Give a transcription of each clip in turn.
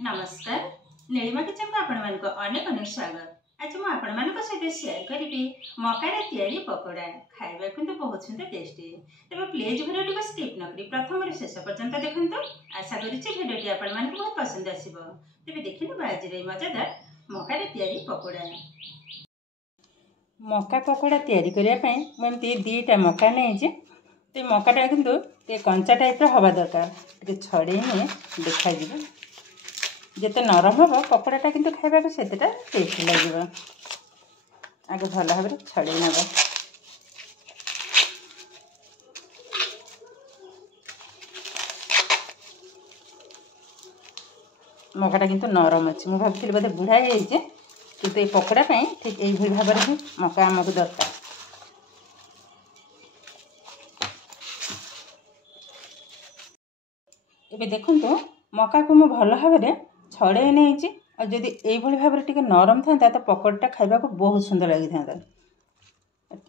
नमस्कार नीलिमा किचन को आपण मानक अनेक अनेक स्वागत। आज मुझे आपण मानक सहित शेयर करी मकार तैयारी पकोड़ा खाइबा किंतु बहुत सुंदर टेस्टी। तेज प्लीज भिडियो को स्किप न करी प्रथम शेष पर्यंत देखंतु। आशा करुच्ची भिडियोटी आपण मानक बहुत पसंद आसीबो। तेबे देखिनु आज मजादार मकार तैयारी पकोड़ा। मका पकोड़ा तैयारी करिया पई ममती दीटा मका नहीं ते मकाटा किंतु ते कंचा टाइप हवा दरकार टे छड़ेने देखा दिबो। जिते नरम हम पकोड़ाटा किंतु खाइबा से टेस्ट लगे। आगे भल भाव छड़े ना मकाटा किंतु नरम अच्छे। मुझे भावी बोधे बुढ़ा किंतु ये पकोड़ा ठीक यही भाव में मका आमको दरकार। ये देखो मका को मुझे भल भाव में छड़े नहीं जदि यही भाव में टे नरम था तो पकोड़ा खाइबा को बहुत सुंदर लगी था।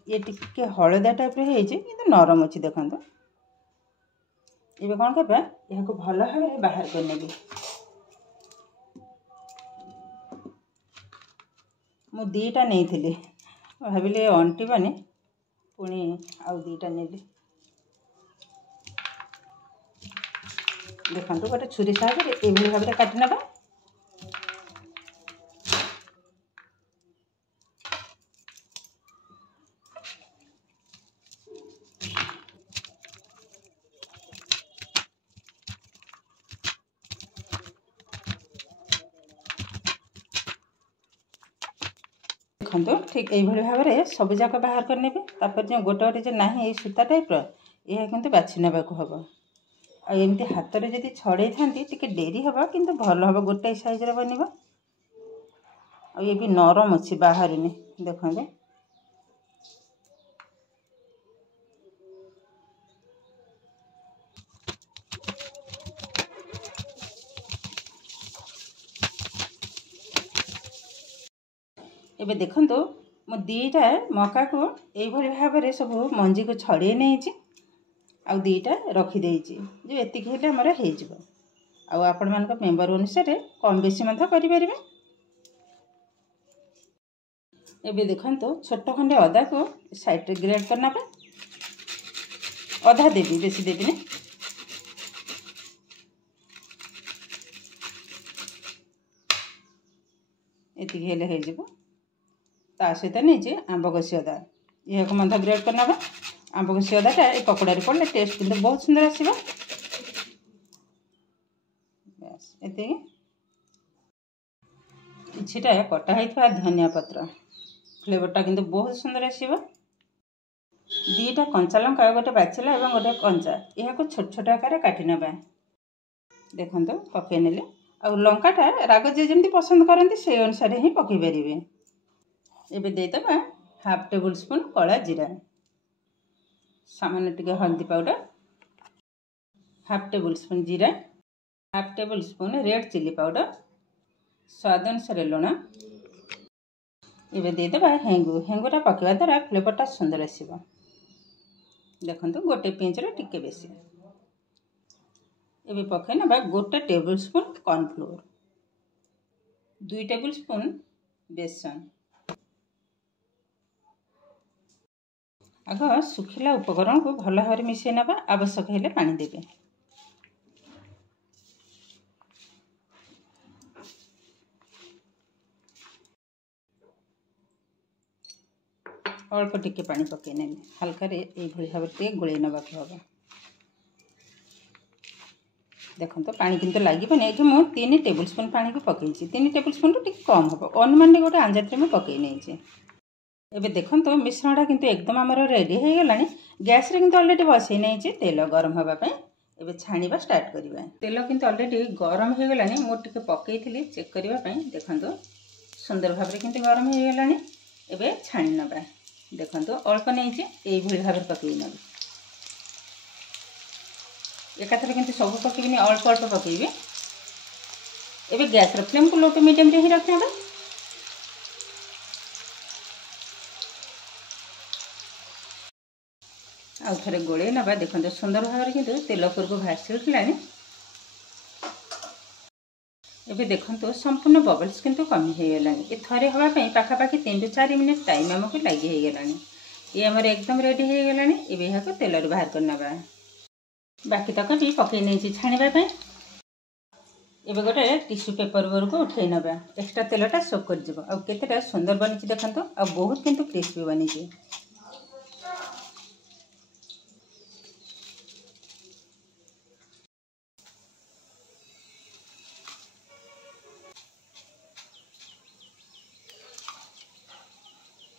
ये टे हलदिया टाइप कि नरम अच्छी देखो। ये कौन करवा यहाँ को भल भाव में बाहर करने मु दीटा नहीं थी भाविले अंटिबानी पुणी आउ दीटा नेली। देखो गोटे छुरी साहाय्य ये भाव में काटि नवा। देखो ठीक यही भाव में सब जाक बाहर करने तापर जो गोटे गोटे जो ना ये सूता टाइप यह किंतु बाछि नवा हम। एमती हाथ में जब छड़े था डेरी हम किंतु भल हम गोटे साइज बन। ये भी नरम अच्छी बाहर देखो। एबे देखो मु दीटा मका को यही भाव में सब मंजी को छड़े नहीं आउ दीटा रखीदे जो एतिक हेले हमर हो। आपण मान मेम्बर अनुसार कम बेसी करें। एबे देखो छोट खंडे अदा को साइड रे ग्रेड करना अधा देवी बेसी देवी नहीं। एतिक हेले हो ता सहित नहीं आंब कषि अदा यह को मध्य ग्रेड करना। आंब कषि अदाटा ये पकोड़ा पड़े टेस्ट किंतु बहुत सुंदर आसो। किछिटा कटा होता धनिया पत्र फ्लेवरटा किंतु बहुत सुंदर आसो। दीटा कंचा लंका गोटे बाचिला और गोटे कंचा यह को छोट छोट आकार काटि ना देखो पकई नेले। आ लंकाटा राग जे जमी पसंद करती से अनुसार ही पकई पारे। एबे देदेबा हाफ टेबल स्पून कला जीरा सामान्य टिके हल्दी powder half tablespoon jeera half tablespoon red chilli powder स्वाद अनुसार लुण। एबे देदेबा हेंगु हेंगुटा पकड़ा द्वारा फ्लेवरटा सुंदर आसो। देखो गोटे पिंचर टिके बेसी। एबे पकई ना गोटे table spoon cornflour 2 table spoon बेसन। आग सुखिला उपकरण को भल भाव में मिसई ना आवश्यक हेले पानी देवे। अल्प टिके पानी पकई ने हल्का ये भाव में गोल नवा हम। देखो तो पानी किंतु लगे ये मुझे 3 टेबल स्पून पानी को पकई 3 टेबल स्पून टी कम हम अनुमान गोटे अंजाद में पकई नहीं। एबे देखो तो मिश्रणटा किंतु एकदम आमर रेडी हो गला। गैस रे किंतु ऑलरेडी बसई नहीं तेल गरम होगापी। एबे छाणीबा स्टार्ट करवा। तेल किंतु ऑलरेडी गरम हो गला मुझे पकई चेक करने देखो सुंदर भाव में किंतु गरम हो गला। एबे छाणी नवा देखो अल्प नहीं यही भाव में पकई ना एकाथरे किंतु सब पकईबी अल्प अल्प पकईबी। एबे गैस रो फ्लेम को लो टू मीडियम रे ही रखना। आउ थे गोले ना देखते सुंदर भाव में किंतु तेल उपरको भासी उठलानी। एबे देखंतु संपूर्ण बबल्स किंतु कमी हो गलानी। ये थरे हवा पई पाखापाखि 3 ରୁ 4 मिनिट टाइम हमको लगी हो गलानी। ये हमर एकदम रेडी हो गलानी। एबे यहाँ को तेल बाहर करनबा। बाकी तक भी पकई नहीं छाणीबा पई। एबे गोटे टिश्यू पेपर को उठे नबा। एक्स्ट्रा तेलटा सोक कर जिवो। आ केतेटा सुंदर बनी देखंतु। आ बहुत किंतु क्रिस्पी बनी छी।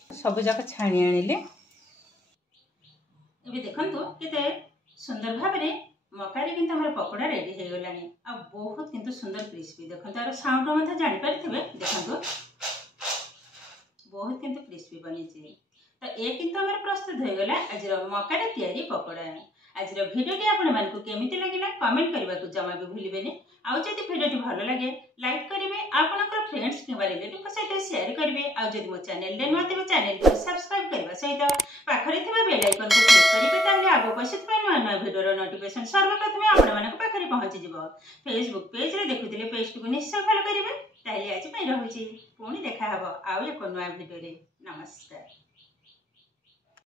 सब जाक छाणी आनिले। एबे देखंतु केते सुंदर भाबरे मकारे किंतु हमर पकोड़ा रेडी हो गलानी। आ बहुत किंतु सुंदर क्रिस्पी देखंतु। आरो साउंड मथे जानि परथिबे देखंतु। बहुत किंतु क्रिस्पी बनी छी। तो ए किंतु हमर प्रस्तुत हो गला आज मकारे तयारी पकोड़ा। आज भिडियोटी आपण मानकु केमिति लागिला कमेंट करबा को जमा भी भूलिबेनी। आ जदि भिडियोटी भलो लागे लाइक करिवे, आपनकर फ्रेंड्स किबा रिलेटिव को सहित शेयर करिवे। आ जदि मो चैनल ले नथिबे चैनल को सब्सक्राइब करबा सहित पाखरे थिबा बेल आइकन को क्लिक करिवे। ताले आगो उपस्थित नया नया भिडियोर नोटिफिकेशन सर्वप्रथमे आपण मानक पाखरे पहुंची जिवो। फेसबुक पेज रे देखुथिले पेज को निश्चय फॉलो करिवे। ताले आज पई रहउची पुणी देखा हबो आउ एक नया भिडियो रे। नमस्कार।